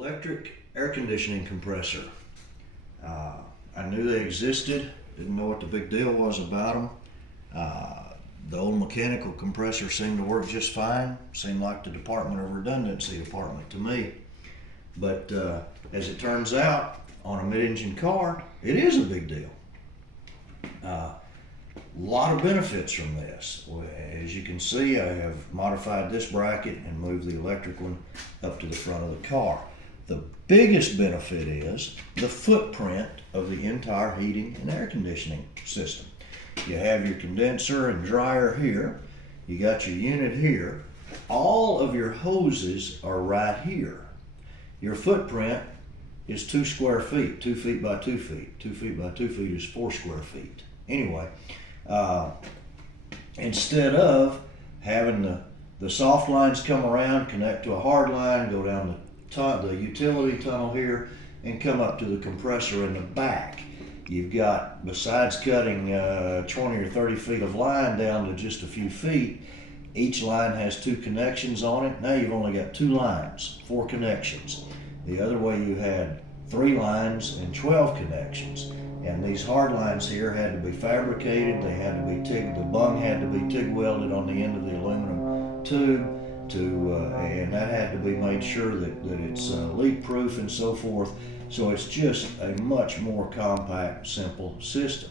Electric air conditioning compressor. I knew they existed, didn't know what the big deal was about them. The old mechanical compressor seemed to work just fine. Seemed like the Department of Redundancy department to me. But as it turns out, on a mid-engine car, it is a big deal. A lot of benefits from this. As you can see, I have modified this bracket and moved the electric one up to the front of the car. The biggest benefit is the footprint of the entire heating and air conditioning system. You have your condenser and dryer here. You got your unit here. All of your hoses are right here. Your footprint is 2 square feet, 2 feet by 2 feet. 2 feet by 2 feet is 4 square feet. Anyway, instead of having the soft lines come around, connect to a hard line, go down the utility tunnel here, and come up to the compressor in the back. You've got, besides cutting 20 or 30 feet of line down to just a few feet, each line has 2 connections on it. Now you've only got 2 lines, 4 connections. The other way you had 3 lines and 12 connections. And these hard lines here had to be fabricated. They had to be the bung had to be TIG welded on the end of the aluminum tube. And that had to be made sure that it's leak proof and so forth. So it's just a much more compact, simple system.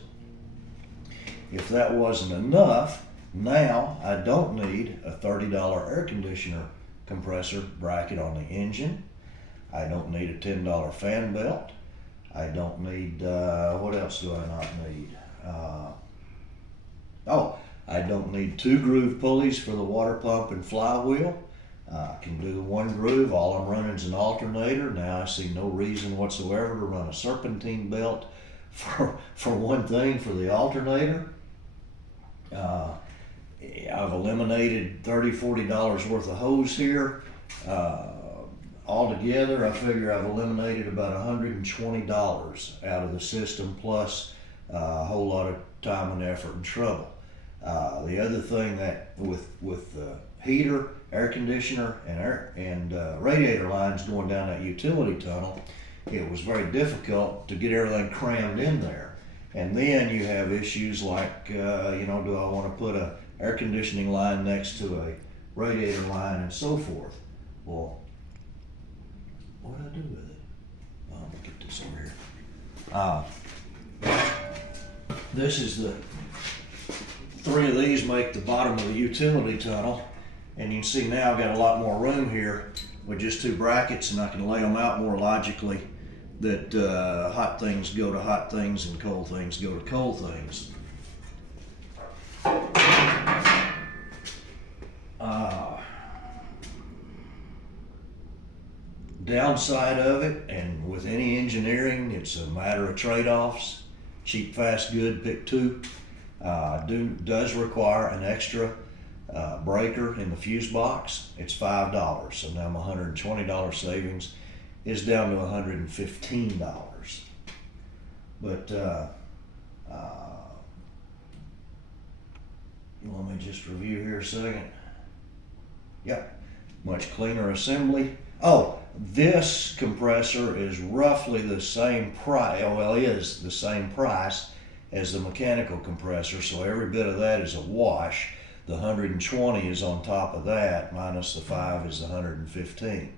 If that wasn't enough, now I don't need a $30 air conditioner compressor bracket on the engine. I don't need a $10 fan belt. I don't need, what else do I not need? I don't need 2 groove pulleys for the water pump and flywheel. I can do the 1 groove. All I'm running is an alternator. Now I see no reason whatsoever to run a serpentine belt for one thing, for the alternator. I've eliminated $30, $40 worth of hose here. Altogether, I figure I've eliminated about $120 out of the system, plus a whole lot of time and effort and trouble. The other thing that with the heater, air conditioner, and radiator lines going down that utility tunnel, it was very difficult to get everything crammed in there. And then you have issues like, do I want to put a air conditioning line next to a radiator line and so forth? Well, what do I do with it? Well, let me get this over here. This is the 3 of these make the bottom of the utility tunnel, and you can see now I've got a lot more room here with just 2 brackets, and I can lay them out more logically that hot things go to hot things and cold things go to cold things. Downside of it, and with any engineering, it's a matter of trade-offs. Cheap, fast, good, pick 2. Does require an extra breaker in the fuse box. It's $5, so now my $120 savings is down to $115. But let me just review here a second. Yep, much cleaner assembly. Oh, this compressor is roughly the same price, is the same price as the mechanical compressor, so every bit of that is a wash. The 120 is on top of that, minus the 5 is the 115.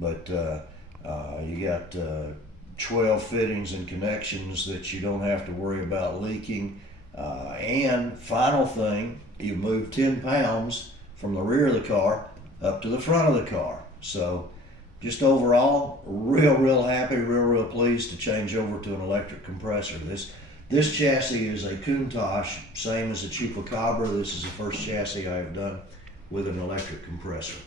But you got 12 fittings and connections that you don't have to worry about leaking. And final thing, you move 10 pounds from the rear of the car up to the front of the car. So just overall, real happy, real pleased to change over to an electric compressor. This chassis is a Countach, same as a Chupacabra. This is the first chassis I have done with an electric compressor.